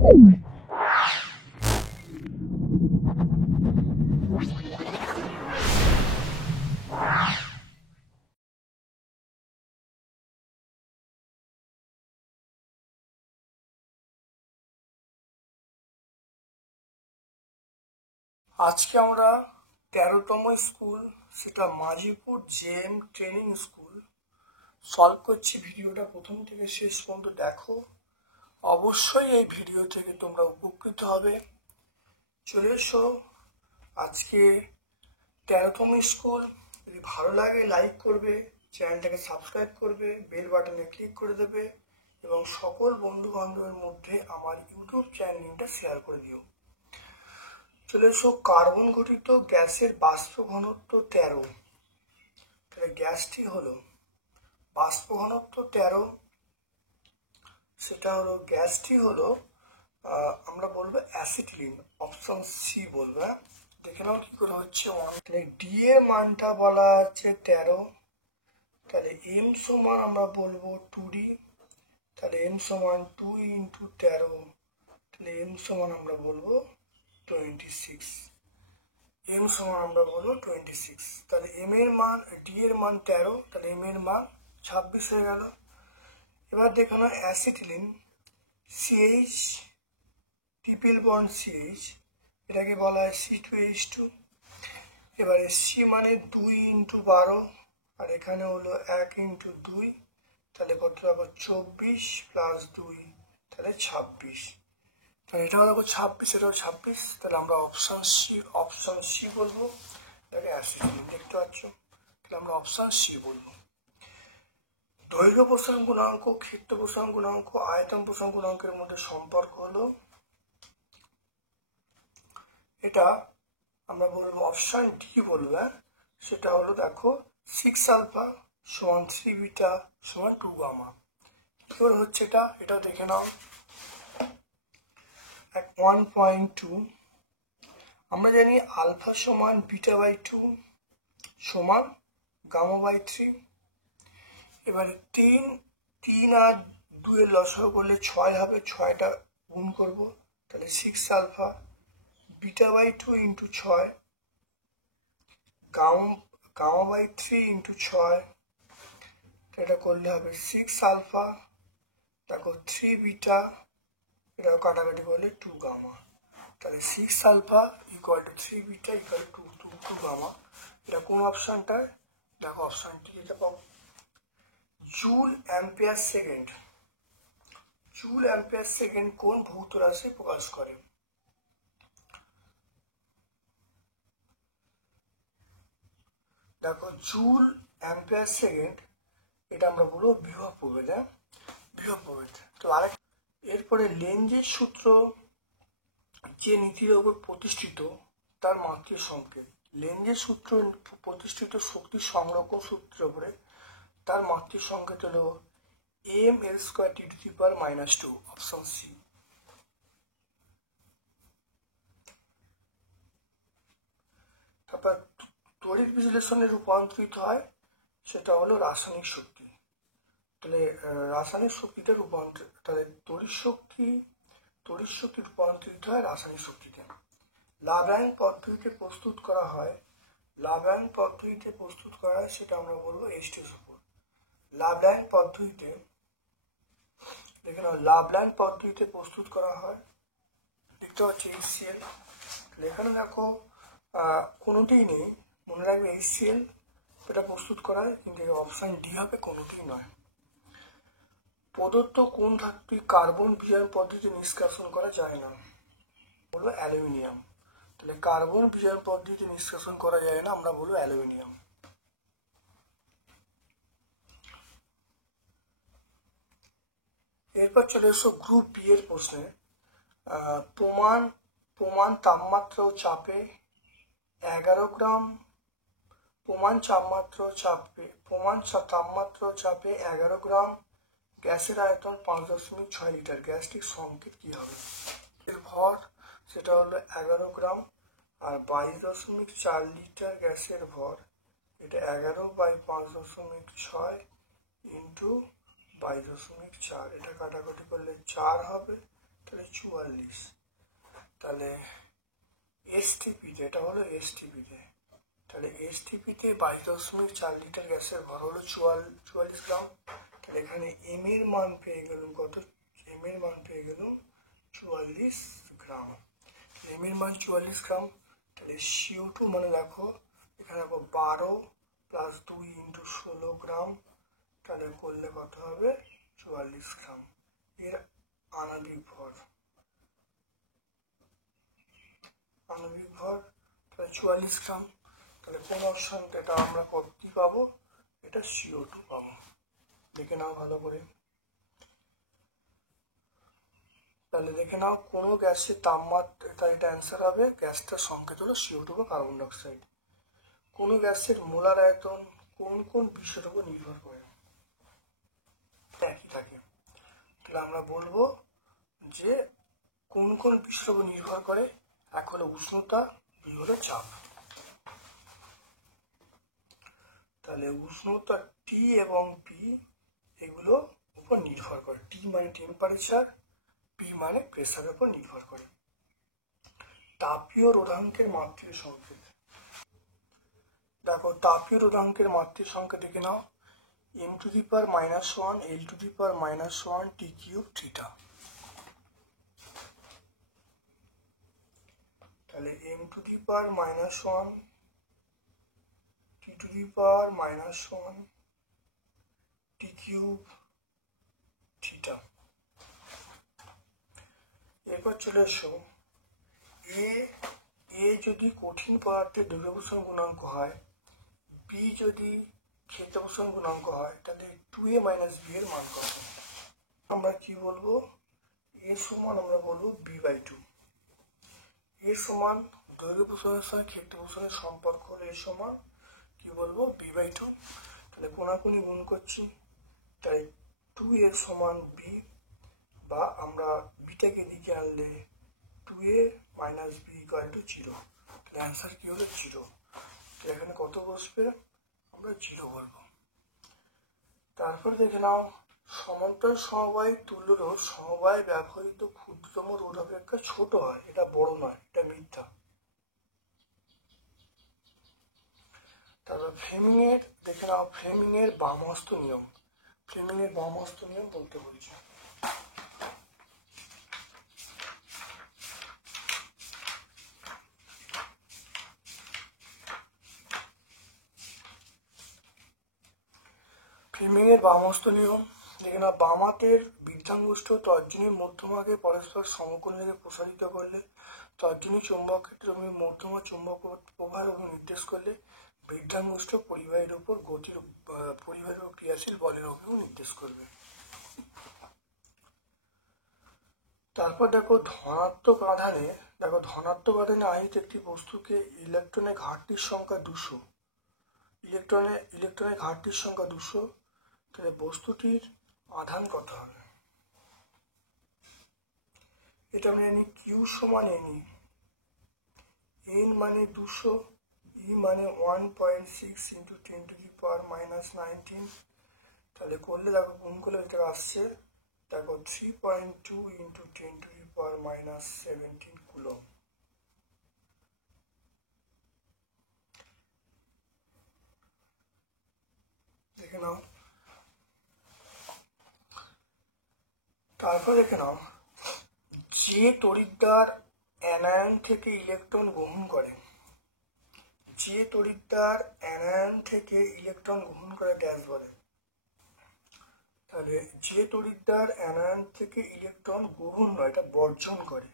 আজকে আমরা 13তম স্কুল, সেটা Majhipur JM training school solve করছি। ভিডিওটা প্রথম থেকে শেষ পর্যন্ত দেখো, অবশ্যই এই ভিডিও থেকে তোমরা উপকৃত হবে। চলে এসো আজকে 13তম স্কুল। যদি ভালো লাগে লাইক করবে, চ্যানেলটাকে সাবস্ক্রাইব করবে, বেল বাটনে ক্লিক করে দেবে এবং সকল বন্ধু বান্ধবের মধ্যে আমার ইউটিউব চ্যানেল লিঙ্কটা শেয়ার করে দিও। চলে এসো, কার্বন গঠিত গ্যাসের বাষ্প ঘনত্ব 13। তাহলে গ্যাসটি হলো বাষ্প ঘনত্ব 13, সেটা হলো গ্যাসটি হলো আমরা বলবো অ্যাসিটিলিন, অপশন সি বলবো। দেখে নাও কি করে হচ্ছে। তাহলে ডি এর মানটা বলা আছে 13, তাহলে এম সমান আমরা বলবো 2D, তাহলে এম সমান 2 ইন্টু 13, তাহলে এম সমান আমরা বলবো 26। এম সমান আমরা বলবো 26। তাহলে এম এর মান, ডি এর মান 13, তাহলে এম এর মান 26 হয়ে গেল। এবার দেখো না, acetylene CH triple bond CH, এটাকে বলা হয় C2H2। এবারে সি মানে 2 ইন্টু 12, আর এখানে হলো 1 ইন্টু 2, তাহলে কত হবে 24 প্লাস 2, তাহলে 26। তাহলে এটাও দেখো 26, এটাও 26, তাহলে আমরা অপশন সি বলবো। তাহলে অ্যাসিটিলিন দেখতে পাচ্ছ, তাহলে আমরা অপশন সি বলবো। দৈর্ঘ্য প্রসারণ গুণাঙ্ক, ক্ষেত্র প্রসারণ গুণাঙ্ক, আয়তন প্রসারণ গুণাঙ্কের মধ্যে সম্পর্ক হলো, এটা আমরা বলবো অপশন ডি বলবো। সেটা হলো দেখো 6 আলফা সমান 3 বিটা সমান 2 গামা। কি করে হচ্ছে এটাও দেখে নাও। 1.2 আমরা জানি আলফা সমান বিটা বাই 2 সমান গামা বাই 3। এবারে 3 আর 2 এর লসাগু করলে 6 হবে, 6টা গুণ করবো, তাহলে 6 alpha beta by 2 into 6 gamma by 3 into 6, এটা করলে হবে 6 আলফা, দেখো 3 বিটা, এটাও কাটাকাটি করলে 2 গামা। তাহলে 6 alpha equal to 3 beta equal to 2 gamma. এটা কোন অপশনটা? দেখো অপশনটি যেটা পাবো, joule ampere second. Joule ampere second কোন ভৌত রাশি প্রকাশ করে? দেখো জুল অ্যাম্পিয়ার সেকেন্ড, এটা আমরা বলবো বিভব প্রভেদ। বিভব প্রভেদ। তো আরেক, এরপরে লেঞ্জের সূত্র যে নীতির উপর প্রতিষ্ঠিত তার মাত্রিক সংকেত। লেঞ্জের সূত্র প্রতিষ্ঠিত শক্তি সংরক্ষণ সূত্রের উপরে তার মাত্রিক সংকেত হলো mL² (10⁻²), অপশন সি। তারপর তড়িৎ বিশ্লেষণে রূপান্তরিত হয়, সেটা হলো রাসায়নিক শক্তি। তাহলে রাসায়নিক শক্তিতে রূপান্তর, তাহলে তড়িৎ শক্তি রূপান্তরিত হয় রাসায়নিক শক্তিতে। লাব্লাঙ্ক পদ্ধতিতে প্রস্তুত করা হয়, সেটা আমরা বলবো H2SO4। লাব্লাঙ্ক পদ্ধতিতে, দেখে নাও, লাব্লাঙ্ক পদ্ধতিতে প্রস্তুত করা হয়, দেখতে পাচ্ছি HCl। এখানে দেখো কোনোটিই নেই, মনে রাখবে HCl এটা প্রস্তুত করা হয়, কিন্তু অপশন ডি হবে, কোনোটিই নয়। প্রদত্ত কোন ধাতুটি কার্বন বিজারণ পদ্ধতিতে নিষ্কাশন করা যায় না? বলবো অ্যালুমিনিয়াম। তাহলে কার্বন বিজারণ পদ্ধতিতে নিষ্কাশন করা যায় না, আমরা বলবো অ্যালুমিনিয়াম। এরপর চলে এসো গ্রুপ বি এর প্রশ্নে। প্রমাণ তাপমাত্রা ও চাপে 11 গ্রাম, প্রমাণ তাপমাত্রা ও চাপে 11 গ্রাম, গ্যাসের আয়তন 5.6 লিটার, গ্যাসটির সংকেত কি হবে? এর ভর সেটা হলো 11 গ্রাম, আর 22.4 লিটার গ্যাসের ভর, এটা 11 বাই 5.6 ইন্টু 22.4, এটা কাটাকাটি করলে 4 হবে, তাহলে 44। তাহলে এসটিপিতে, এটা হলো এসটিপিতে, তাহলে এসটিপিতে 22.4 লিটার গ্যাসের ভর হলো 44 গ্রাম। তাহলে এখানে এম এর মান পেয়ে গেলাম কত, এম এর মান পেয়ে গেলাম 44 গ্রাম। এম এর মান 44 গ্রাম। তাহলে CO2 মানে দেখো এখানে দেখো 12 প্লাস 2 ইন্টু 16 গ্রাম, তাহলে করলে কত হবে 44 গ্রাম। এর আণবিক ভর, আণবিক ভর তাহলে 44 গ্রাম। তাহলে কোন অপশন এটা আমরা কি পাবো, এটা CO2 পাবো। দেখে নাও ভালো করে। তাহলে দেখে নাও কোন গ্যাসের তাপমাত্রা, এটা অ্যান্সার হবে, গ্যাসটার সংকেত হলো CO2 বা কার্বন ডাইঅক্সাইড। কোন গ্যাসের মোলার আয়তন কোন কোন বিষয়ের উপর নির্ভর করে, একই থাকে। তাহলে আমরা বলবো যে কোন কোন বিষয়ের উপর নির্ভর করে, এক হলো উষ্ণতা, দুই হলো চাপ। তাহলে উষ্ণতা টি এবং পি এগুলো উপর নির্ভর করে। টি মানে টেম্পারেচার, পি মানে প্রেসারের উপর নির্ভর করে। তাপীয় রোধাঙ্কের মাত্রিক সংকেত, দেখো তাপীয় রোধাঙ্কের মাত্রিক সংকেত দেখে নাও, m⁻⁻1 l⁻⁻1 t³ থিটা। তাহলে m⁻⁻1 t⁻⁻1 t³ থিটা। এরপর চলে এসো, এ যদি কঠিন পদার্থের দ্রব্যভূষণ গুণাঙ্ক হয়, বি যদি ক্ষেত্রভূষণ গুণাঙ্ক হয়, তাহলে 2a - b এর মান কত? আমরা কি বলবো, এ সমান আমরা বলবো b/2। এ সমান দৈর্ঘ্যভূষণের সঙ্গে ক্ষেত্রভূষণের সম্পর্ক হলো এ সমান কি বলবো b/2। তাহলে কোনাকুনি গুণ করছি, তাই 2a সমান b, বা আমরা বিটাকে দিকে আনলে 2a - b = 0। তাহলে অ্যান্সার কি হলো 0। এখানে কত বসবে, আমরা 0 বলবো। তারপর দেখে নাও, সমান্তরাল সমবায় তুল্য রোধ সমবায় ব্যবহৃত ক্ষুদ্রতম রোধ অপেক্ষা ছোট হয়, এটা বড় নয়, এটা মিথ্যা। তারপর ফ্লেমিং এর দেখে নাও, ফ্লেমিং এর বামহস্ত নিয়ম, ফ্লেমিং এর বামহস্ত নিয়ম বলতে বলছে। ফ্লেমিং এর বামহস্ত নিয়ম দেখে নাও, বাম হাতের বৃদ্ধাঙ্গুষ্ঠ তর্জনীর মধ্যমাকে পরস্পর সমকোণ রেখে প্রসারিত করলে, তর্জনী চৌম্বক ক্ষেত্রে মধ্যমা চুম্বক প্রবাহের উপর নির্দেশ করলে, বৃদ্ধাঙ্গুষ্ঠ পরিবাহীর উপর গতির পরিবাহীর উপর ক্রিয়াশীল বলের উপর নির্দেশ করবে। তারপর দেখো ধনাত্মক আধানে, দেখো ধনাত্মক আধানে আহিত একটি বস্তুকে ইলেকট্রনের ঘাটতির সংখ্যা 200, ইলেকট্রনের ঘাটতির সংখ্যা 200, তাহলে বস্তুটির আধান কত হবে, এটা আমরা জানি কিউ সমান এনই, এন মানে 200, ই মানে 1.6 × 10⁻⁻19, তাহলে করলে দেখো গুণ করলে এটা আসছে, দেখো 3.2 × 10⁻⁻17 কুলম্ব। দেখে নাও। তারপর দেখে নাও, যে তড়িৎদ্বার অ্যানায়ন থেকে ইলেকট্রন গ্রহণ করে, যে তড়িৎদ্বার অ্যানায়ন থেকে ইলেকট্রন গ্রহণ করে ড্যাশ বলে। তাহলে যে তড়িৎদ্বার অ্যানায়ন থেকে ইলেকট্রন গ্রহণ নয়, এটা বর্জন করে,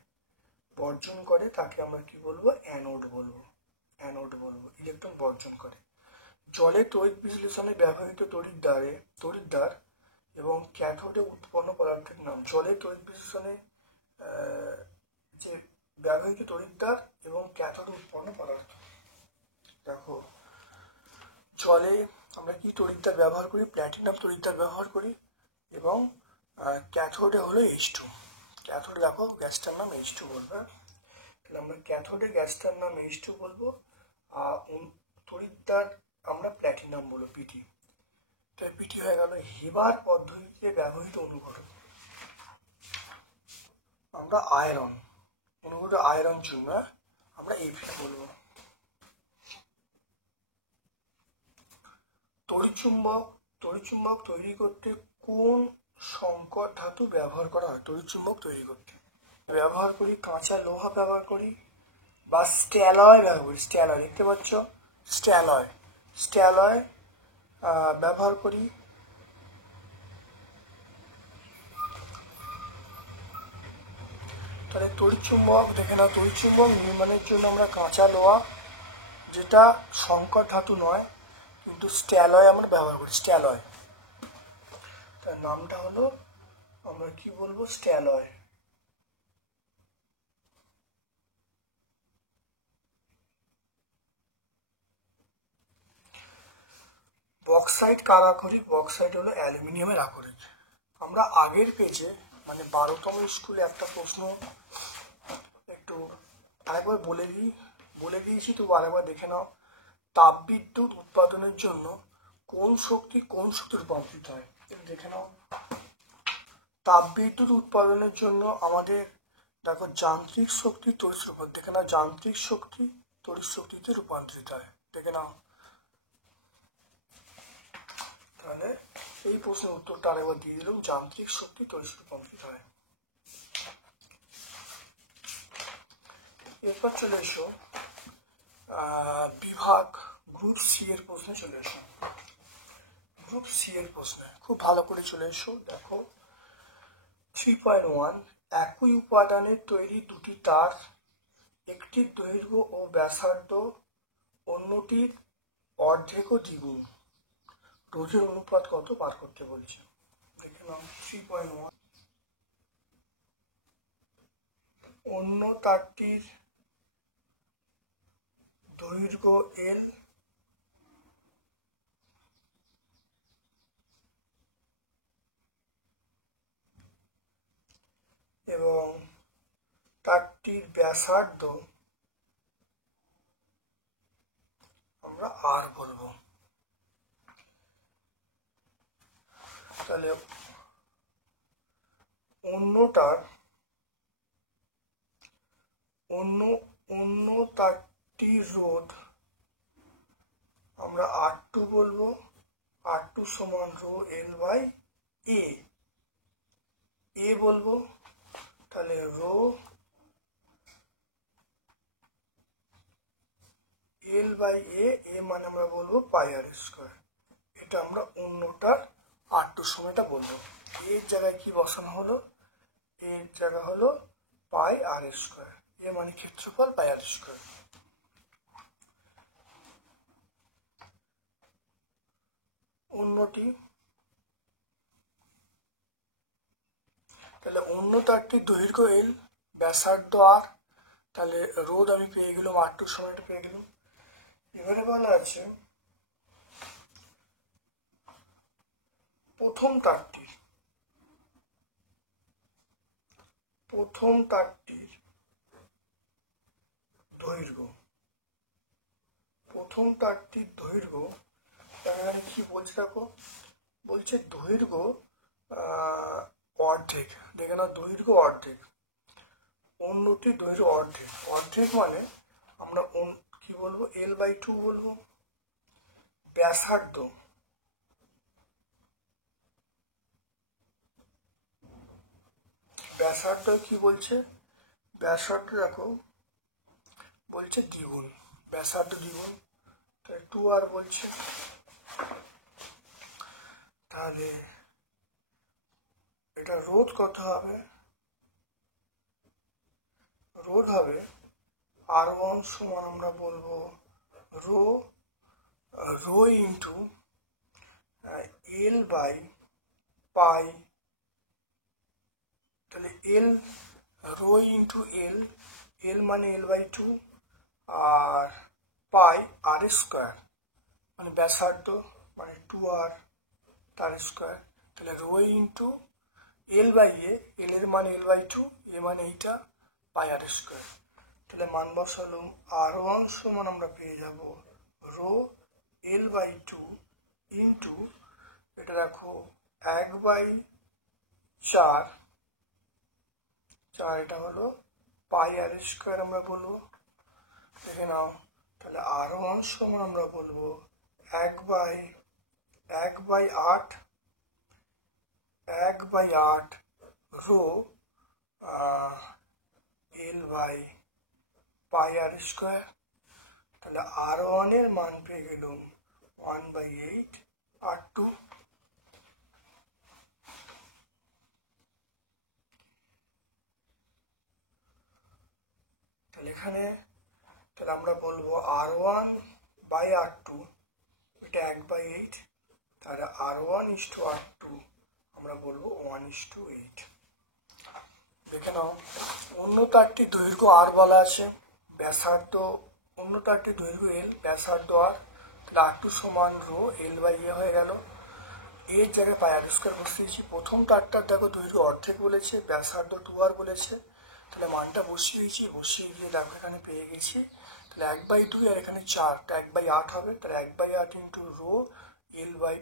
বর্জন করে তাকে আমরা কি বলবো, অ্যানোড বলবো, অ্যানোড বলবো, ইলেকট্রন বর্জন করে। জলের তড়িৎ বিশ্লেষণে ব্যবহৃত তড়িৎদ্বার এবং ক্যাথোডে উৎপন্ন পদার্থের নাম। জলের তড়িৎ বিশ্লেষণে যে ব্যবহৃত তড়িৎদ্বার এবং ক্যাথোডে উৎপন্ন পদার্থ, দেখো জলে আমরা কি তড়িৎদ্বার ব্যবহার করি, প্ল্যাটিনাম তড়িৎদ্বার ব্যবহার করি, এবং ক্যাথোডে হলো H2। ক্যাথোডে দেখো গ্যাসটার নাম H2 বলবে, তাহলে আমরা ক্যাথোডে গ্যাসটার নাম H2 বলবো, আর তড়িৎদ্বার আমরা প্ল্যাটিনাম বলবো, পিটি। তাই পিটি হয়ে গেল। হেবার পদ্ধতিতে ব্যবহৃত অনুঘটক, আমরা আয়রন, অনুভূত আয়রন চূর্ণ আমরা এফি বলবো। তড়িৎচুম্বক তৈরি করতে কোন সংকর ধাতু ব্যবহার করা হয়? তড়িৎচুম্বক তৈরি করতে ব্যবহার করি কাঁচা লোহা ব্যবহার করি বা স্ট্যালয় ব্যবহার করি। স্ট্যালয় দেখতে পাচ্ছ, স্ট্যালয় ব্যবহার করি। তাহলে তড়িৎচুম্বক দেখে নাও, তড়িৎচুম্বক নির্মাণের জন্য আমরা কাঁচা লোহা, যেটা সংকর ধাতু নয় কিন্তু স্ট্যালয় আমরা ব্যবহার করি। স্ট্যালয়, তার নামটা হলো আমরা কি বলবো, স্ট্যালয়। বক্সাইট কার আকরিক? বক্সাইট হলো অ্যালুমিনিয়ামের আকরিক। আমরা আগের পেজে মানে 12তম স্কুলে একটা প্রশ্ন একটু আরেকবার বলে দিয়েছি, তো আরেকবার দেখে নাও। তাপবিদ্যুৎ উৎপাদনের জন্য কোন শক্তি রূপান্তরিত হয়? দেখে নাও, তাপবিদ্যুৎ উৎপাদনের জন্য আমাদের দেখো যান্ত্রিক শক্তি তড়িৎ রূপান্তর, দেখে নাও যান্ত্রিক শক্তি তড়িৎ শক্তিতে রূপান্তরিত হয়। দেখে নাও, তাহলে এই প্রশ্নের উত্তরটা আরেকবার দিয়ে দিলাম, যান্ত্রিক শক্তি তড়িৎ রূপান্তরিত হয়। এরপর চলে এসো বিভাগ গ্রুপ সি এর প্রশ্নে চলে এসো। গ্রুপ সি এর প্রশ্নে খুব ভালো করে চলে এসো। দেখো 3.1 একই উপাদানের তৈরি দুটি তার, একটির দৈর্ঘ্য ও ব্যাসার্ধ অন্যটির অর্ধেক ও দ্বিগুণ, রোধের অনুপাত কত বার করতে বলছে। দেখে নাও 3.1 অন্য তারটির দৈর্ঘ্য এল এবং তারটির ব্যাসার্ধ আমরা আর বলবো। তাহলে অন্য তারটির রোধ আমরা R2 বলবো। R2 সমান রো এল বাই এ বলবো। তাহলে রো এল বাই এ মানে আমরা বলবো পাই আর স্কোয়ার। এটা আমরা অন্যটার R2 সময়টা বলবো। এর জায়গায় কি বসানো হলো? এর জায়গা হলো পাই আর স্কোয়ার, এ মানে ক্ষেত্রফল পাই আর স্কোয়ার। অন্যটি, তাহলে অন্য তারটির দৈর্ঘ্য এল, ব্যাসার্ধ আর, তাহলে রোধ আমি পেয়ে গেলাম, R2 সময়টা পেয়ে গেলাম। এবারে বলা আছে প্রথম তারটির দৈর্ঘ্য, প্রথম তারটির দৈর্ঘ্য এখানে কি বলছে দেখো, বলছে দৈর্ঘ্য অর্ধেক। দেখে না, দৈর্ঘ্য অর্ধেক, অন্যটির দৈর্ঘ্য অর্ধেক। অর্ধেক মানে আমরা কি বলবো, এল বাই 2 বলবো। ব্যাসার্ধ কি বলছে? ব্যাসার্ধ দেখো বলছে দ্বিগুণ, ব্যাসার্ধ দ্বিগুণ, তাই 2r বলছে। তাহলে এটা রোধ কত হবে? রোধ হবে R1 সমান আমরা বলবো rho into L by pi. তাহলে এল, রো ইন্টু এল মানে L by 2 R pi r square মানে ব্যাসার্ধ মানে 2r তার স্কোয়ার। তাহলে rho into L by L এর মানে এল বাই 2, এ মানে এইটা পাই আর স্কোয়ার। তাহলে মান বসালো R1 সমান আমরা পেয়ে যাব রো এল বাই 2 ইন্টু এটা রাখো 1/4 4, এটা হলো পাই আর স্কোয়ার আমরা বলবো। দেখে নাও, তাহলে R1 সমান আমরা বলবো 1/8 rho L by pi r square. তাহলে R1 এর মান পেয়ে গেলাম 1/8 R2। তাহলে এখানে তাহলে আমরা বলবো R1/R2, এটা 1/8, তাহলে R1:R2 আমরা বলবো 1:8। দেখে নাও, অন্য তারটির দৈর্ঘ্য R বলা আছে, ব্যাসার্ধ, অন্য তারটির দৈর্ঘ্য L, ব্যাসার্ধ R, তাহলে R2 সমান রো L/A হয়ে গেল। এর জায়গায় পাই আর স্কোয়ার বসিয়েছি। প্রথম তারটার দেখো দৈর্ঘ্য অর্ধেক বলেছে, ব্যাসার্ধ 2R বলেছে, তাহলে মানটা বসিয়ে গিয়ে দেখো এখানে পেয়ে গেছি। তাহলে 1/2 আর এখানে 4, তা 1/8 হবে। তাহলে 1/8 into rho L by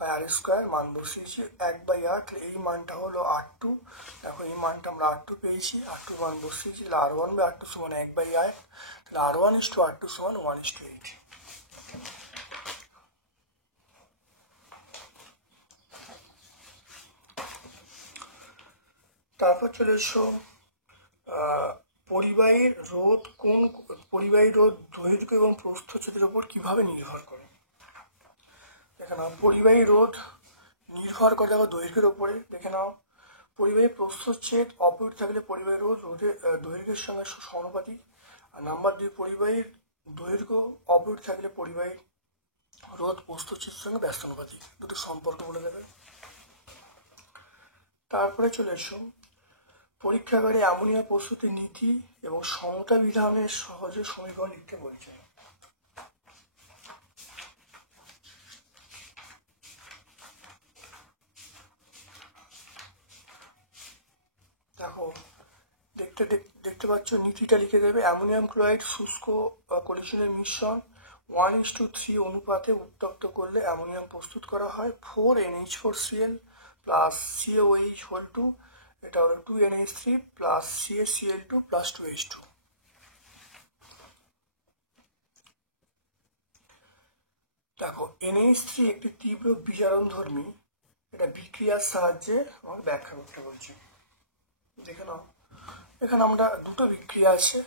pi r square, মান বসিয়েছি 1/8। এই মানটা হলো R2। দেখো এই মানটা আমরা R2 পেয়েছি, R2 মান বসিয়েছি। তাহলে R1/R2 সমান 1/8, তাহলে R1:R2 সমান 1:8। তারপর চলে এসো পরিবাহীর রোধ দৈর্ঘ্য এবং প্রস্থচ্ছেদের উপর কিভাবে নির্ভর করে। দেখে নাও, পরিবাহী রোধ নির্ভর করে দেখো দৈর্ঘ্যের উপরে। দেখে নাও, পরিবাহী প্রস্থচ্ছেদ অপরিত থাকলে পরিবাহী রোধ দৈর্ঘ্যের সঙ্গে সমানুপাতিক। আর নাম্বার 2, পরিবাহীর দৈর্ঘ্য অপরিত থাকলে পরিবাহী রোধ প্রস্থচ্ছেদের সঙ্গে ব্যস্তানুপাতিক। দুটো সম্পর্ক বলে দেবে। তারপরে চলে এসো পরীক্ষাগারে অ্যামোনিয়া প্রস্তুতির নীতি এবং সমতা বিধানের সহজে সমীকরণ লিখতে বলছে। দেখো, দেখতে পাচ্ছ, নীতিটা লিখে দেবে। অ্যামোনিয়াম ক্লোরাইড শুষ্ক কলিশনের মিশ্রণ 1:3 অনুপাতে উত্তপ্ত করলে অ্যামোনিয়াম প্রস্তুত করা হয়। 4NH4Cl প্লাস CaOH হোল 2, এটা হলো 2NH3 plus CaCl2 plus 2H2। দেখো, NH3 একটি তীব্র বিজারণধর্মী, এটা বিক্রিয়ার সাহায্যে আমাকে ব্যাখ্যা করতে বলছি। দেখে নাও, এখানে আমরা দুটো বিক্রিয়া আছে,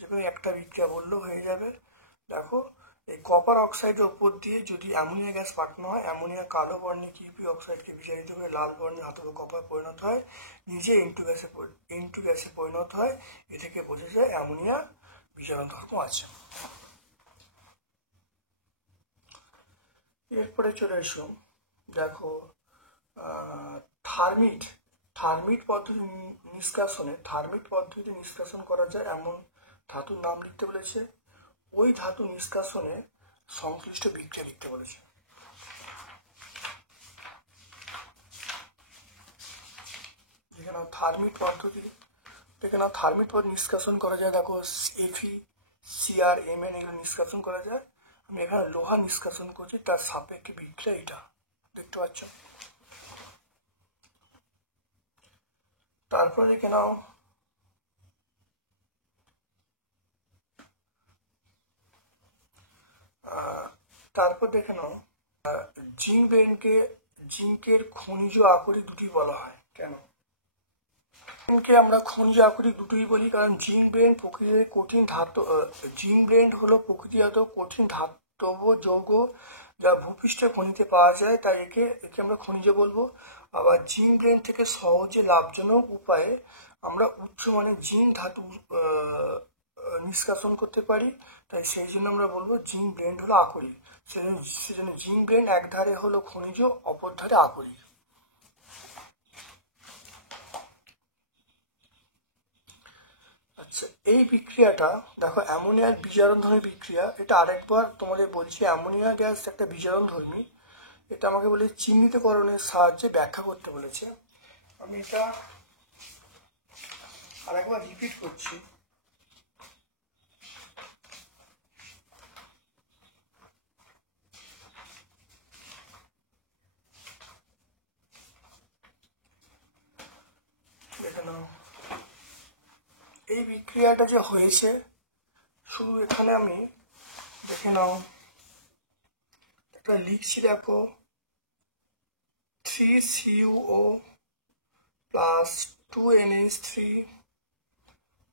যেখানে একটা বিক্রিয়া বললেও হয়ে যাবে। দেখো, এই কপার অক্সাইডের উপর দিয়ে যদি অ্যামোনিয়া গ্যাস পাঠানো হয়, অ্যামোনিয়া কালো বর্ণে কিউপি অক্সাইডকে বিজারিত হয়ে লাল বর্ণে ধাতব কপার পরিণত হয়, নিজে ইনটু গ্যাসে পরিণত হয়। এ থেকে বোঝা যায় অ্যামোনিয়া বিজারণ ধর্ম আছে। এরপরে চলে এসো, দেখো থার্মিট পদ্ধতিতে নিষ্কাশন করা যায় এমন ধাতুর নাম লিখতে বলেছে। ওই ধাতু নিষ্কাশনে সংশ্লিষ্ট বিক্রিয়া লিখতে বলেছে। যেখানে থার্মিট পদ্ধতি নিষ্কাশন করা যায়। দেখো, Fe, Cr, Mn এগুলো নিষ্কাশন করা যায়। আমি এখানে লোহা নিষ্কাশন করছি, তার সাপেক্ষে বিক্রিয়া এটা দেখতে পাচ্ছ। তারপরে দেখে নাও, জিঙ্কের খনিজ আকরিক দুটি বলা হয় কেন? জিঙ্ককে আমরা খনিজ আকরিক দুটোই বলি কারণ জিঙ্ক ব্লেন্ড প্রকৃতির কঠিন ধাতু, জিঙ্ক ব্লেন্ড হলো প্রকৃতিগত কঠিন ধাতব যৌগ যা ভূপৃষ্ঠের খনিতে পাওয়া যায়, তাই একে আমরা খনিজ বলবো। আবার জিঙ্ক ব্লেন্ড থেকে সহজে লাভজনক উপায়ে আমরা উচ্চমানের জিঙ্ক ধাতু নিষ্কাশন করতে পারি, তাই সেই জন্য আমরা বলবো জিঙ্ক ব্লেন্ড হলো আকরিক। সেজন্য জিঙ্ক ব্লেন্ড এক ধারে হলো খনিজ, অপর ধারে আকরিক। আচ্ছা, এই বিক্রিয়াটা দেখো অ্যামোনিয়ার বিজারণধর্মী বিক্রিয়া। এটা আরেকবার তোমাদের বলছি, অ্যামোনিয়া গ্যাস একটা বিজারণধর্মী। এটা আমাকে বলে চিহ্নিতকরণের সাহায্যে ব্যাখ্যা করতে বলেছে। আমি এটা আরেকবার রিপিট করছি। দেখে নাও এই বিক্রিয়াটা যে হয়েছে, শুধু এখানে আমি দেখে নাও একটা লিখছি, দেখো 3CuO প্লাস 2NH3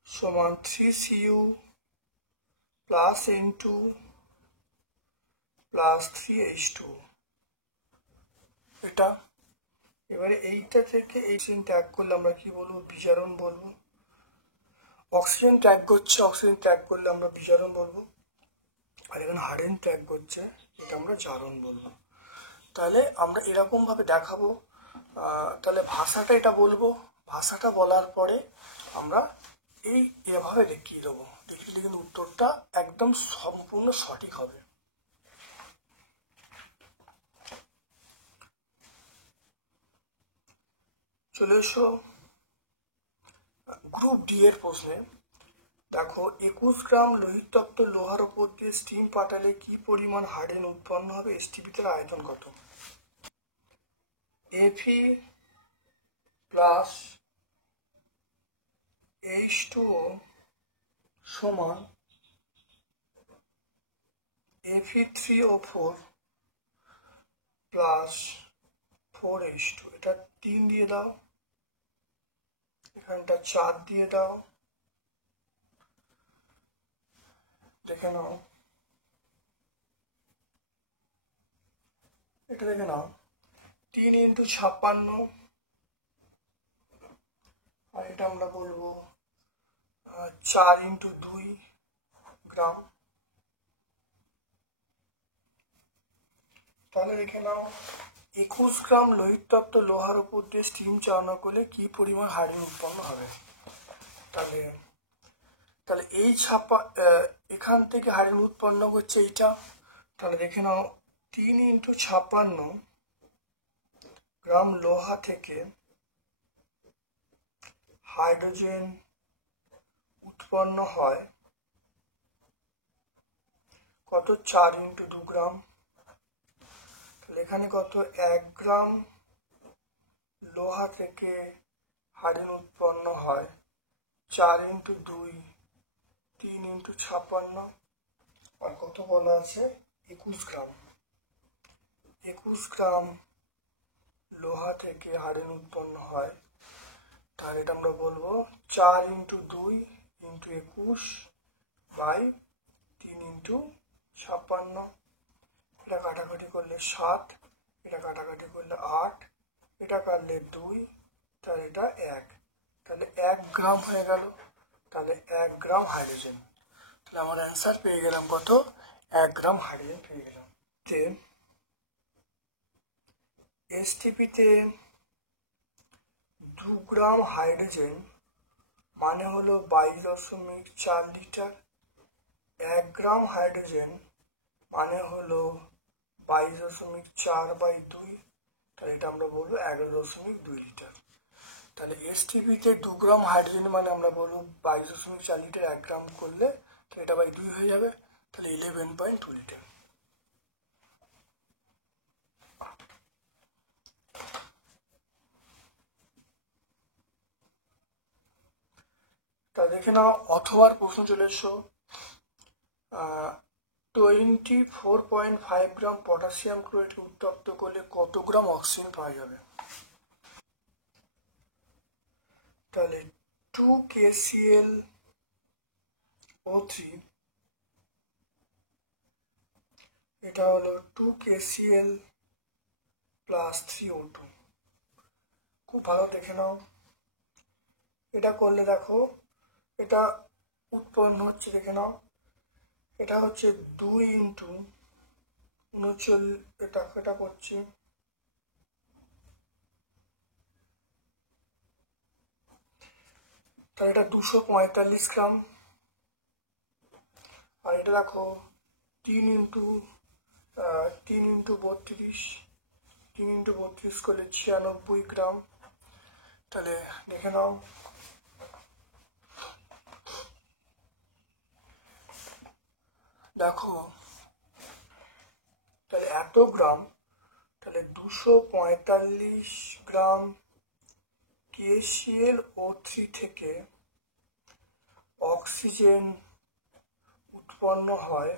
সমান 3Cu plus N2 plus 3H2। এটা এবারে এইটা থেকে এই ত্যাগ করলে আমরা কি বলবো? বিজারণ বলবো। অক্সিজেন ত্যাগ করছে, অক্সিজেন ত্যাগ করলে আমরা বিজারণ বলবো। আর এখানে হাইড্রোজেন ত্যাগ করছে, এটা আমরা জারণ বলবো। তাহলে আমরা এরকম ভাবে দেখাবো। তাহলে ভাষাটা এটা বলবো, ভাষাটা বলার পরে আমরা এভাবে দেখিয়ে দেবো। দেখিয়ে কিন্তু উত্তরটা একদম সম্পূর্ণ সঠিক হবে। চলে এসো গ্রুপ ডি এর প্রশ্নে। দেখো 21 গ্রাম লোহিতপ্ত লোহার উপর দিয়ে স্টিম পাঠালে কি পরিমাণ হাইড্রোজেন উৎপন্ন হবে? এসটিপিতে আয়তন কত? Fe প্লাস H2O সমান Fe3O4 প্লাস 4H2। এটা 3 দিয়ে দাও, এখানটা 4 দিয়ে দাও, দেখে নাও এটা দেখে নাও 3 × 56, আর এটা আমরা বলবো 4 × 2 গ্রাম। তাহলে দেখে নাও 21 গ্রাম লোহিতপ্ত লোহার উপর দিয়ে স্টিম চালনা করলে কি পরিমাণ হাইড্রোজেন উৎপন্ন হবে? তাহলে এই এখান থেকে হাইড্রোজেন উৎপন্ন করছে এইটা। তাহলে দেখে নাও 3 × 56 গ্রাম লোহা থেকে হাইড্রোজেন উৎপন্ন হয় কত? 4 × 2 গ্রাম। তাহলে এখানে কত? 1 গ্রাম লোহা থেকে হাইড্রোজেন উৎপন্ন হয় 4 × 2 3 × 56, আর কত বলা আছে? 21 গ্রাম। 21 গ্রাম লোহা থেকে হাইড্রোজেন উৎপন্ন হয়, তাহলে এটা আমরা বলবো 4 × 2 × 21 বাই 3 × 56। এটা কাটাকাটি করলে 7, এটা কাটাকাটি করলে 8, এটা কাটলে 2, তাহলে এটা 1, তাহলে 1 গ্রাম হয়ে গেল। তাহলে 1 গ্রাম হাইড্রোজেন, তাহলে আমার অ্যান্সার পেয়ে গেলাম কত? 1 গ্রাম হাইড্রোজেন পেয়ে গেলাম। এসটিপিতে 2 গ্রাম হাইড্রোজেন মানে হলো 22.4 লিটার। 1 গ্রাম হাইড্রোজেন মানে হলো 22.4/2, তাহলে এটা আমরা বলবো 11.2 লিটার। তাহলে এসটিপিতে 2 গ্রাম হাইড্রোজেন মানে আমরা বলবো 22.4 লিটার, 1 গ্রাম করলে তো এটা বাই 2 হয়ে যাবে, তাহলে 11.2 লিটার। তা দেখে নাও অথবার প্রশ্ন চলে এসো। 24.5 গ্রাম পটাশিয়াম ক্লোরাইডকে উত্তপ্ত করলে কত গ্রাম অক্সিজেন পাওয়া যাবে? তাহলে 2 KClO3, এটা হলো 2 KCl প্লাস 3O2। খুব ভালো দেখে নাও, এটা করলে দেখো এটা উৎপন্ন হচ্ছে, দেখে নাও এটা হচ্ছে 2 × 39, এটা করছি তাহলে এটা 245 গ্রাম। আর এটা দেখো 3 × 32, 3 × 32 করলে 96 গ্রাম। তাহলে দেখে নাও দেখো তাহলে এত গ্রাম, তাহলে 245 গ্রাম কি KClO3 থেকে অক্সিজেন উৎপন্ন হয়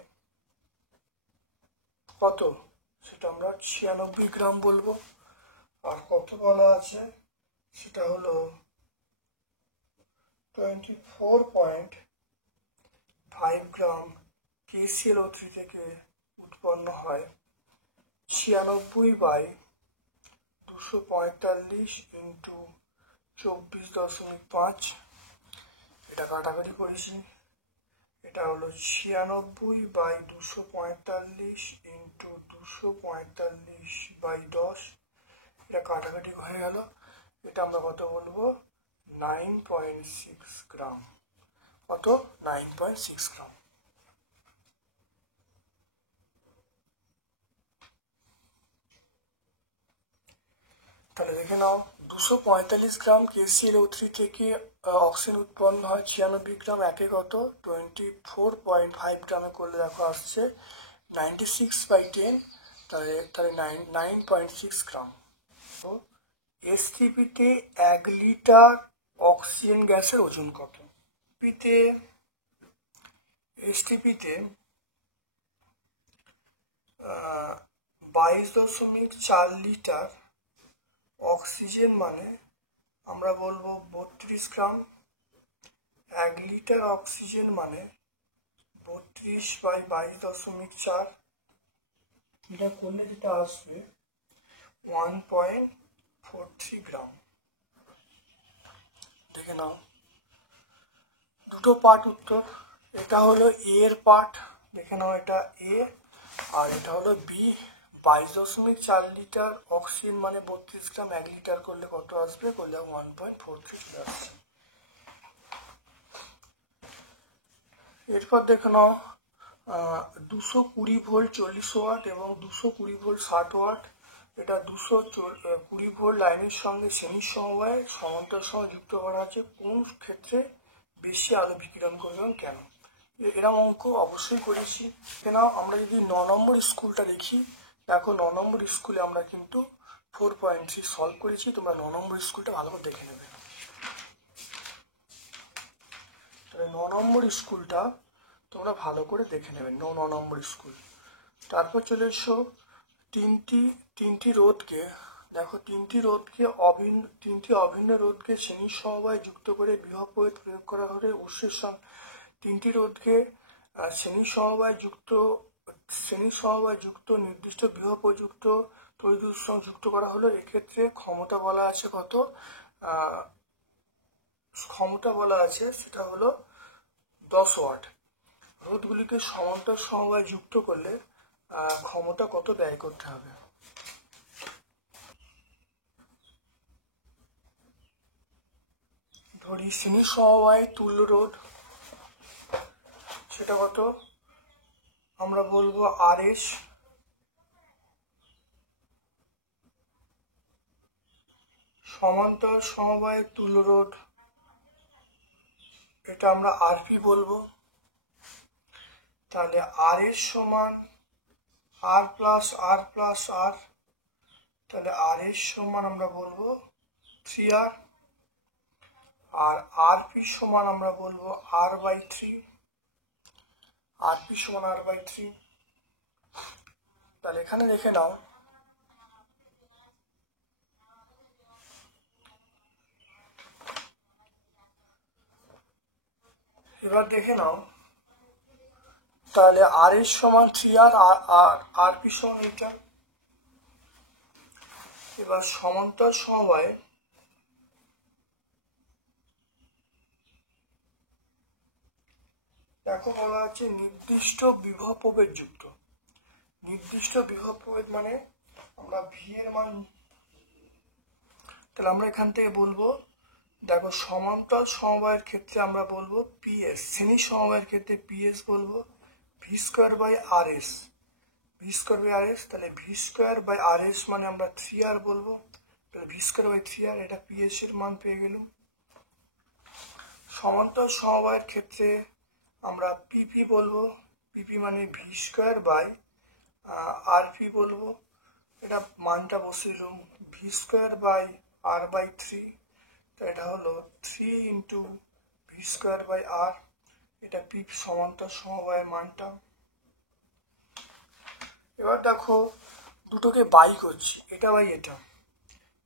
কত, সেটা আমরা 96 গ্রাম বলবো। আর কত বলা আছে সেটা হলো 24.5 গ্রাম KClO3 থেকে উৎপন্ন হয় 96/245 ইন্টু 24.5, এটা কাটাকাটি করেছি, এটা হলো 96/245 ইন্টু 245/10, এটা কাটাকাটি হয়ে গেল, এটা আমরা কত বলবো 9.6 গ্রাম। কত? 9.6 গ্রাম। তাহলে দেখে নাও 245 গ্রাম KClO3 থেকে অক্সিজেন উৎপন্ন হয় 96 গ্রাম, একে কত 24.5 গ্রামে করলে দেখো আসছে 96/10, তাহলে 9.6 গ্রাম। তো এসটিপিতে 1 লিটার অক্সিজেন গ্যাসের ওজন কত? এসটিপিতে 22.4 লিটার অক্সিজেন মানে আমরা বলবো 32 গ্রাম। 1 লিটার অক্সিজেন মানে 32/22.4, এটা করলে যেটা আসবে 1.43 গ্রাম। দেখে নাও দুটো পার্ট উত্তর, এটা হলো এ এর পার্ট, দেখে নাও এটা এ, আর এটা হলো বি। 22.4 লিটার অক্সিজেন মানে 32 গ্রাম, 1 লিটার করলে কত আসবে, করলে 1.43 আসবে। এরপর দেখে নাও 220 ভোল্ট 40 ওয়াট এবং 220 ভোল্ট 60 ওয়াট, এটা 220 ভোল্ট লাইনের সঙ্গে শ্রেণীর সমবায় সমান্তরাল সহ যুক্ত করা আছে, কোন ক্ষেত্রে বেশি আলো বিকিরণ করবে এবং কেন? এরকম অঙ্ক অবশ্যই করেছি। কেন আমরা যদি 9 নম্বর স্কুলটা দেখি, দেখো 9 নম্বর স্কুলে আমরা কিন্তু 4.3 সলভ করেছি, তোমরা 9 নম্বর স্কুলটা ভালো করে দেখে নেবে। তাহলে 9 নম্বর স্কুলটা তোমরা ভালো করে দেখে নেবে, 9 নম্বর স্কুল। তারপর চলে এসো তিনটি রোধকে, দেখো তিনটি অভিন্ন রোধকে শ্রেণীর সমবায় যুক্ত করে বিভব প্রয়োগ করা হলে উৎসের সঙ্গে তিনটি রোধকে শ্রেণীর সমবায় যুক্ত নির্দিষ্ট বিভব প্রযুক্ত তড়িৎ সঙ্গে যুক্ত করা হলো, এক্ষেত্রে ক্ষমতা বলা আছে কত, ক্ষমতা বলা আছে সেটা হলো 10 ওয়াট। রোধগুলিকে সমান্তরাল সমবায় যুক্ত করলে ক্ষমতা কত ব্যয় করতে হবে? ধরি শ্রেণীর সমবায় তুল্য রোধ, সেটা কত আমরা বলবো RS, সমান্তরাল সমবায় তুল্য রোধ এটা আমরা RP বলবো। তাহলে RS সমান R plus R plus R, তাহলে RS সমান আমরা বলবো 3R, আর RP সমান আমরা বলবো R/3, RP সমান R/3। তাহলে এখানে দেখে নাও এবার দেখে নাও তাহলে RS সমান 3R আর RP সমান এটা। এবার সমান্তরাল সমবায়ে দেখো বলা আছে নির্দিষ্ট বিভব প্রভেদ যুক্ত। নির্দিষ্ট বিভব প্রভেদ মানে আমরা ভি এর মান, তাহলে আমরা এখান থেকে বলবো, দেখো সমান্তরাল সমবায়ের ক্ষেত্রে আমরা বলবো PS, শ্রেণী সমবায়ের ক্ষেত্রে PS বলবো V²/RS, V²/RS, তাহলে V²/RS মানে আমরা 3R বলবো, তাহলে V²/3R, এটা PS এর মান পেয়ে গেলাম। সমান্তরাল সমবায়ের ক্ষেত্রে আমরা PP বলবো, PP মানে V²/RP বলবো, এটা মানটা বসে দিলাম V²/R/3, এটা হলো 3 ইন্টু ভি স্কোয়ার বাই আর, এটা পি সমান্তর সমবায়ের মানটা। এবার দেখো দুটোকে বাই করছি, এটা বাই এটা,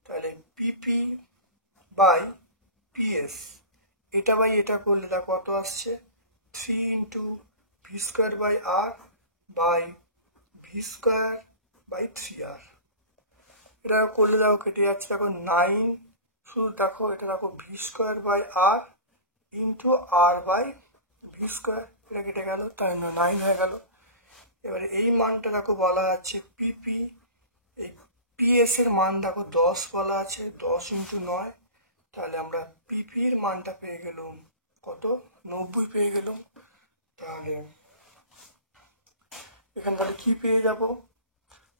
তাহলে পিপি বাই পিএস, এটা বাই এটা করলে দেখো কত আসছে 3 into V square by r by V square by 3r। এটা করলে দেখো কেটে যাচ্ছে, দেখো 9, শুধু দেখো এটা দেখো V square by r into r by V square, এটা কেটে গেল, তাই না 9 হয়ে গেল। এবারে এই মানটা দেখো বলা আছে পিপি, এই পিএস এর মান দেখো 10 বলা আছে, 10 ইন্টু 9, তাহলে আমরা পিপির মানটা পেয়ে গেলাম কত 90 পেয়ে গেলাম। তাহলে এখানে তাহলে কি পেয়ে যাব,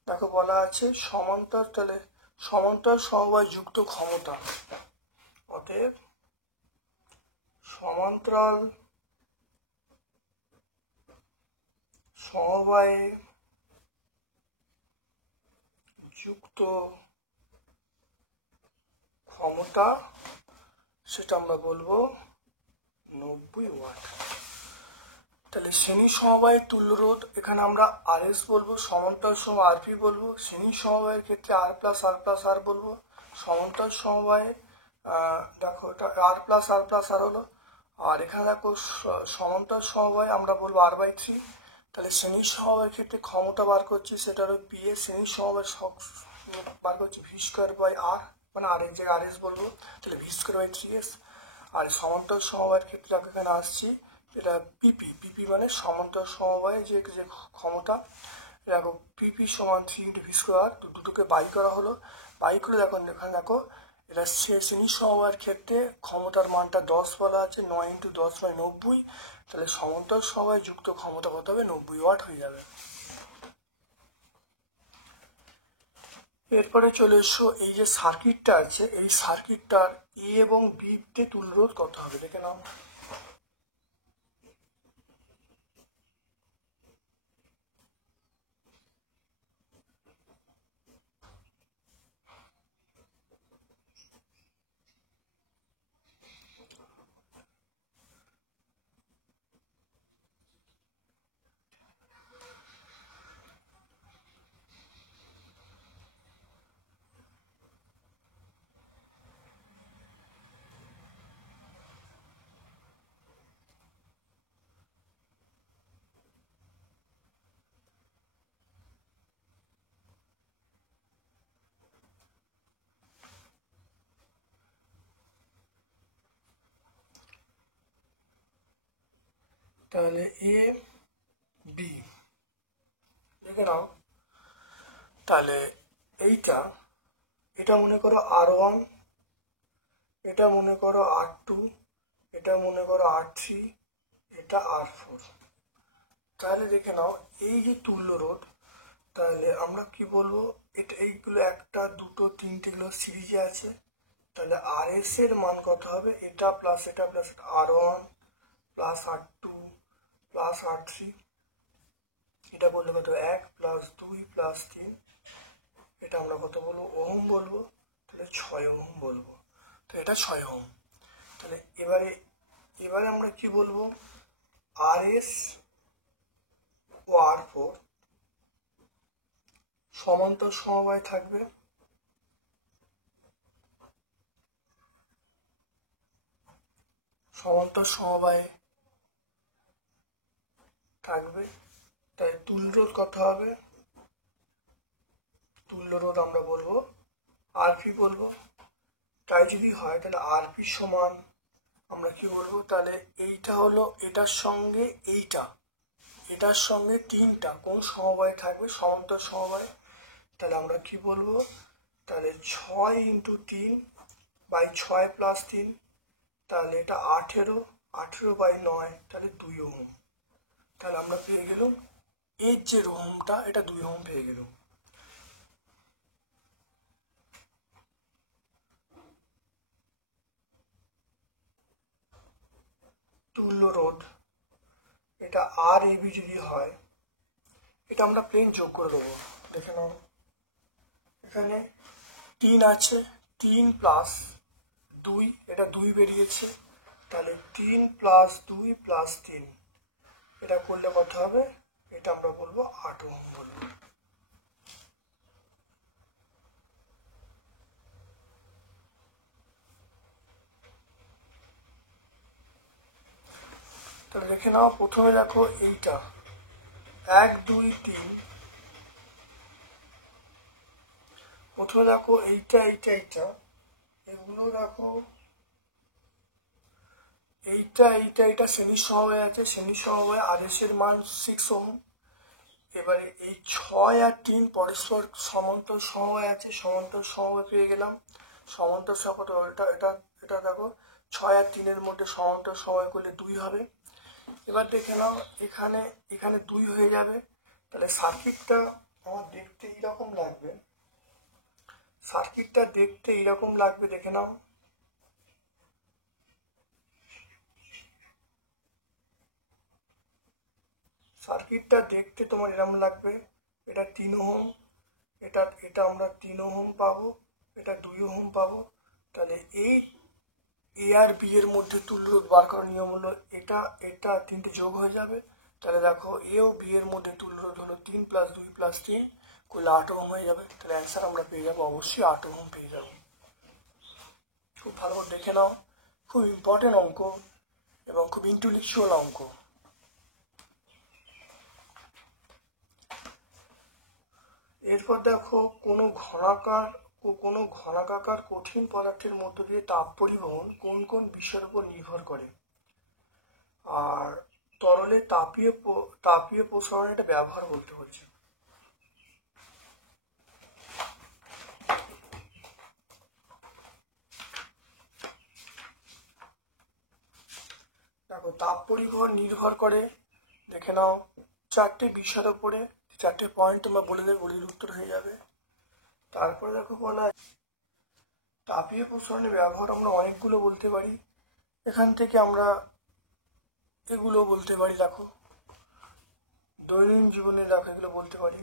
দেখো বলা আছে সমান্তর, তাহলে সমান্তর সমবায় যুক্ত ক্ষমতা, অতএব সমান্তরাল সমবায়ে যুক্ত ক্ষমতা, সেটা আমরা বলবো 90 ওয়াট। তাহলে শ্রেণী সমবায়ের তুল্য রোধ, এখানে আমরা আরএস বলবো, সমান্তর সমবায় আরপি বলবো, শ্রেণী সমবায়ের ক্ষেত্রে আর প্লাস আর বলবো, সমান্তর সমবায়ে দেখো এটা আর প্লাস আর হলো, আর এখানে দেখো সমান্তর সমবায় আমরা বলবো r/3। তাহলে শ্রেণী সমবায়ের ক্ষেত্রে ক্ষমতা বার করছি, সেটা হলো পি এ, শ্রেণী সমবায় বার করছি ভি স্কোয়ার বাই আর, মানে আর এর জায়গায় আরএস বলবো, তাহলে ভি স্কোয়ার বাই 3s। আর সমান্তর সমবায়ের ক্ষেত্রে আমি এখানে আসছি, এটা পিপি মানে সমান্তর সমবায়ে যে ক্ষমতা, দেখো পিপি সমান 3 ইন্টু ভি স্কোয়ার, তো দুটোকে বাই করা হলো, বাই করে দেখো এখানে দেখো এটা শ্রেণী সমবায়ের ক্ষেত্রে ক্ষমতার মানটা 10 বলা আছে, 9 ইন্টু 10 বাই 90, তাহলে সমান্তর সমবায় যুক্ত ক্ষমতা কত হবে 90 ওয়াট হয়ে যাবে। এরপরে চলে এসো, এই যে সার্কিটটা আছে, এই সার্কিটটার এ এবং বি তে তুল্য রোধ কত হবে দেখে নাও। তাহলে এ বি দেখে নাও, তাহলে এটা মনে করো R1, এটা মনে করো R2, এটা মনে করো R3, এটা R4। তাহলে দেখে নাও এই যে তুল্য রোধ, তাহলে আমরা কি বলবো, এটা এইগুলো 1 2 3 গুলো সিরিজে আছে, তাহলে RS এর মান কত হবে, এটা plus R1 plus R2 plus R3, এটা বললে কত 1 প্লাস 2 প্লাস 3, এটা আমরা কত বলবো ওহম বলবো, তাহলে 6 ওহম বলবো, তো এটা 6 ওহম। তাহলে এবারে আমরা কি বলবো, RS ও R4 সমান্তর সমবায় থাকবে, সমান্তর সমবায় থাকবে, তাই তুল্য রোধ কত হবে, তুল্য রোধ আমরা বলবো আরপি বলবো। তাই যদি হয় তাহলে আরপি সমান আমরা কি বলবো, তাহলে এইটা হলো এটার সঙ্গে এটার সঙ্গে 3টা কোন সমবায় থাকবে, সমান্তর সমবায়, তাহলে আমরা কি বলবো, তাহলে 6 ইন্টু 3 বাই 6 প্লাস 3, তাহলে এটা 18 বাই 9, তাহলে 2 ওহম। তাহলে আমরা পেয়ে গেলাম এর যে ওহমটা, এটা 2 ওহম পেয়ে গেলাম। তুল্য রোধ, এটা আর এ বি যদি হয়, এটা আমরা প্লেন যোগ করে দেবো, দেখে নাও এখানে 3 আছে, 3 প্লাস 2, এটা 2 বেরিয়েছে, তাহলে 3 প্লাস 2 প্লাস 3, এটা করলে কত হবে? এটা আমরা বলবো 8 ওহম বলবো। তাহলে দেখে নাও, প্রথমে দেখো এইটা 1 2 3, প্রথমে দেখো এইটা এইটা এইটা, এগুলো দেখো এইটা এইটা এইটা শ্রেণীর সমবায় আছে, শ্রেণীর সমবায় আদেশের মান 6 ওহম। এবারে এই 6 আর 3 পরস্পর সমান্তর সমবায় আছে, সমান্তর সমবায় পেয়ে গেলাম। সমান্তর সমবায় এটা এটা এটা দেখো 6 আর 3-এর মধ্যে সমান্তর সমবায় করলে 2 হবে। এবার দেখে নাও এখানে এখানে 2 হয়ে যাবে, তাহলে সার্কিটটা আমার দেখতে এইরকম লাগবে, সার্কিটটা দেখতে এইরকম লাগবে। দেখে নাও সার্কিটটা দেখতে তোমার এরকম লাগবে, এটা 3 ওহম, এটা এটা আমরা 3 ওহম পাবো, এটা 2 ওহম পাবো। তাহলে এই এ আর বি এর মধ্যে তুল্যরোধ বার করার নিয়ম হলো এটা এটা 3টে যোগ হয়ে যাবে, তাহলে দেখো এ ও বি এর মধ্যে তুল্যরোধ হলো 3 প্লাস 2 প্লাস 3 করলে 8 ওহম হয়ে যাবে। তাহলে অ্যান্সার আমরা পেয়ে যাবো অবশ্যই 8 ওহম পেয়ে যাবো। খুব ভালো করে দেখে নাও, খুব ইম্পর্টেন্ট অঙ্ক এবং খুব ইন্টেলেকচুয়াল অঙ্ক। এরপর দেখো কোনো ঘনাকাকার কঠিন পদার্থের মধ্য দিয়ে তাপ পরিবহন কোন কোন বিষয়ের উপর নির্ভর করে, আর তরলে তাপীয় প্রসারণের একটা ব্যবহার বলতে বলছে। দেখো তাপ পরিবহন নির্ভর করে, দেখে নাও 4টে বিষয়ের উপরে, 4টে পয়েন্ট তোমরা বলে দেবে, বলির উত্তর হয়ে যাবে। তারপরে দেখো বলা তাপীয় প্রসারণের ব্যবহার আমরা অনেকগুলো বলতে পারি, এখান থেকে আমরা এগুলো বলতে পারি। দেখো দৈনন্দিন জীবনে দেখো এগুলো বলতে পারি।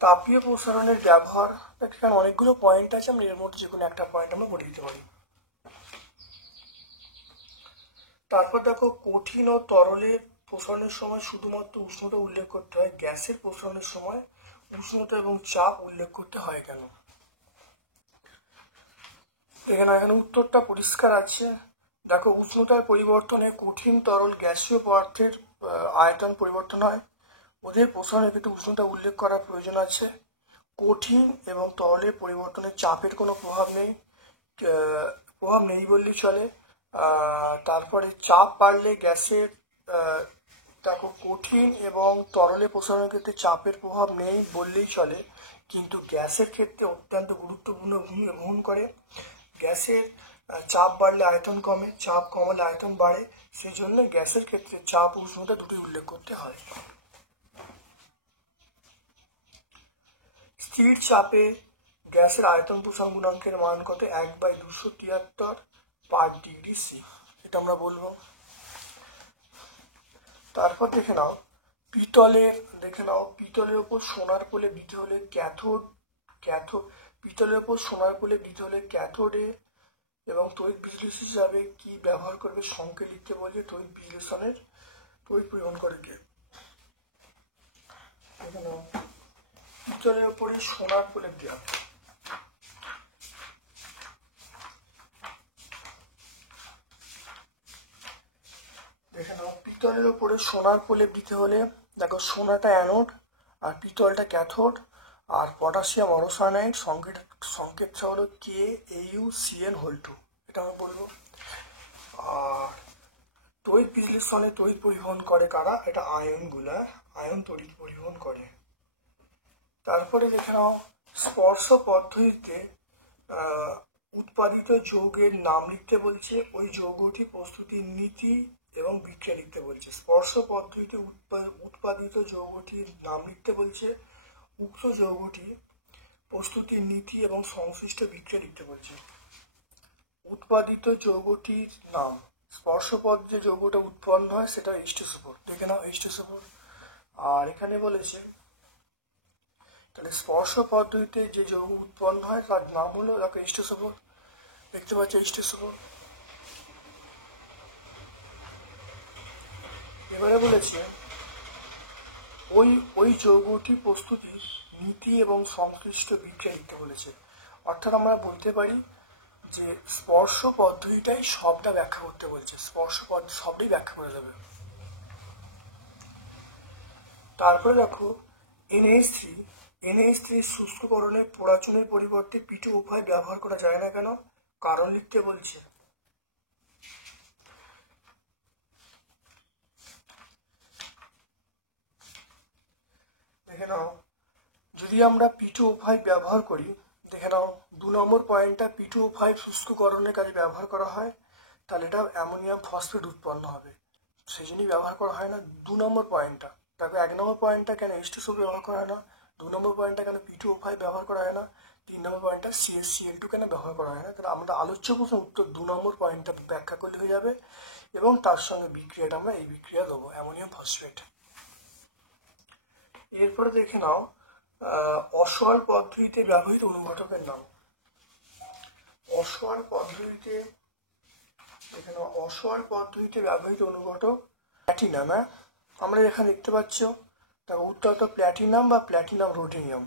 তাপীয় প্রসারণের ব্যবহার, এখানে অনেকগুলো পয়েন্ট আছে, আমরা এর মধ্যে যে কোনো একটা পয়েন্ট আমরা বলে দিতে পারি। তারপর দেখো কঠিন ও তরলের প্রসারণের সময় শুধুমাত্র উষ্ণতা উল্লেখ করতে হয়, গ্যাসের প্রসারণের সময় উষ্ণতা এবং চাপ উল্লেখ করতে হয় কেন? এখানে উত্তরটা পরিষ্কার আছে। দেখো উষ্ণতার পরিবর্তনে কঠিন তরল গ্যাসীয় পদার্থের আয়তন পরিবর্তন হয়, ওদের প্রসারণের ক্ষেত্রে উষ্ণতা উল্লেখ করার প্রয়োজন আছে। কঠিন এবং তরলের পরিবর্তনে চাপের কোনো প্রভাব নেই বললেই চলে। তারপরে চাপ বাড়লে গ্যাসের দেখো কঠিন এবং তরলে প্রসারণের ক্ষেত্রে চাপের প্রভাব নেই বললেই চলে, কিন্তু গ্যাসের ক্ষেত্রে অত্যন্ত গুরুত্বপূর্ণ ভূমিকা গ্রহণ করে। গ্যাসের চাপ বাড়লে আয়তন কমে, চাপ কমালে আয়তন বাড়ে, সেই জন্য গ্যাসের ক্ষেত্রে চাপ ও উষ্ণতা দুটোই উল্লেখ করতে হয়। স্থির চাপে গ্যাসের আয়তন প্রসারণ গুণাঙ্কের মান কত? 1/273 পার ডিগ্রি সি, এটা আমরা বলবো। তারপর দেখে নাও পিতলের উপর সোনার পোলে দিতে হলে পিতলের উপর সোনার পোলে দিতে হলে ক্যাথোডে এবং তড়িৎ বিশ্লেষণ হিসাবে কি ব্যবহার করবে? সংকেত লিখতে বলছে, তড়িৎ বিশ্লেষণের তড়িৎ পরিবহন করে কে? পিতলের উপরে সোনার পোলে দেওয়া, দেখে নাও পিতলের উপরে সোনার প্রলেপ দিতে হলে দেখো সোনাটা অ্যানোড আর পিতলটা ক্যাথোড, আর পটাশিয়াম অরসানাইড সংকেতটা হলো KAuCN2, এটা আমি বলবো। আর তড়িৎ বিশ্লেষণে তড়িৎ পরিবহন করে কারা? এটা আয়ন তড়িৎ পরিবহন করে। তারপরে দেখে নাও স্পর্শ পদ্ধতিতে উৎপাদিত যৌগের নাম লিখতে বলছে, ওই যৌগটি প্রস্তুতির নীতি এবং বিক্রিয়া লিখতে বলছে। স্পর্শ পদ্ধতিতে উৎপাদিত যৌগটির নাম লিখতে বলছে, উক্ত যৌগটি প্রস্তুতির নীতি এবং সংশ্লিষ্ট বিক্রিয়া লিখতে বলছে। উৎপাদিত যৌগটির নাম, স্পর্শ পদ্ধতিতে যৌগটা উৎপন্ন হয় সেটা H2SO4, দেখে নাও H2SO4। আর এখানে বলেছে তাহলে স্পর্শ পদ্ধতিতে যে যৌগ উৎপন্ন হয় তার নাম হলো, দেখো H2SO4, দেখতে পাচ্ছ H2SO4। এবারে বলেছে ওই ওই যৌগটি প্রস্তুতির নীতি এবং সংশ্লিষ্ট বিক্রিয়া দিতে বলেছে। অর্থাৎ আমরা বলতে পারি যে স্পর্শ পদ্ধতিটাই সবটা ব্যাখ্যা করতে বলছে, স্পর্শ পদ্ধতি সবটাই ব্যাখ্যা করে দেবে। তারপরে দেখো NH3 শুষ্ককরণে পোড়াচুনের পরিবর্তে P2 উপায় ব্যবহার করা যায় না কেন? কারণ লিখতে বলছে। দেখে নাও, যদি আমরা P2 উপায় ব্যবহার করি, দেখে নাও 2 নম্বর পয়েন্টটা P2 উপায় শুষ্ককরণের কাজে ব্যবহার করা হয়, তাহলে এটা অ্যামোনিয়াম ফসফেট উৎপন্ন হবে, সেই জন্যই ব্যবহার করা হয় না 2 নম্বর পয়েন্টটা। দেখো 1 নম্বর পয়েন্টটা কেন H2SO ব্যবহার করা হয় না, 2 নম্বর পয়েন্টটা কেন P2 উপায় ব্যবহার করা হয় না, 3 নম্বর পয়েন্টটা CH2 কেন ব্যবহার করা হয় না। তাহলে আমরা আলোচ্য প্রশ্ন উত্তর 2 নম্বর পয়েন্টটা ব্যাখ্যা করলে হয়ে যাবে, এবং তার সঙ্গে বিক্রিয়াটা আমরা এই বিক্রিয়া দেবো, অ্যামোনিয়াম ফসফেট। এরপরে দেখে নাও অসওয়ার পদ্ধতিতে ব্যবহৃত অনুঘটকের নাম। অসওয়ার পদ্ধতিতে দেখে নাও, অসওয়ার পদ্ধতিতে ব্যবহৃত অনুঘটক প্ল্যাটিনাম। আমরা এখানে দেখতে পাচ্ছ, দেখো উত্তরটা প্ল্যাটিনাম বা প্ল্যাটিনাম রোডিনিয়াম।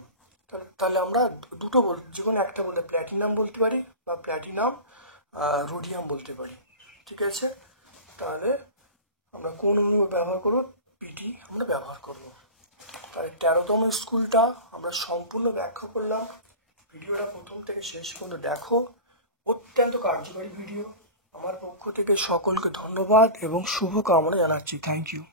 তাহলে আমরা দুটো যে কোনো একটা বলে প্ল্যাটিনাম বলতে পারি বা প্ল্যাটিনাম রোডিয়াম বলতে পারি, ঠিক আছে। তাহলে আমরা কোন অনু ব্যবহার করবো? পিটি আমরা ব্যবহার করবো। তাহলে 13তম স্কুলটা আমরা সম্পূর্ণ ব্যাখ্যা করলাম। ভিডিওটা প্রথম থেকে শেষ পর্যন্ত দেখো, অত্যন্ত কার্যকরী ভিডিও। আমার পক্ষ থেকে সকলকে ধন্যবাদ এবং শুভকামনা জানাচ্ছি। Thank you.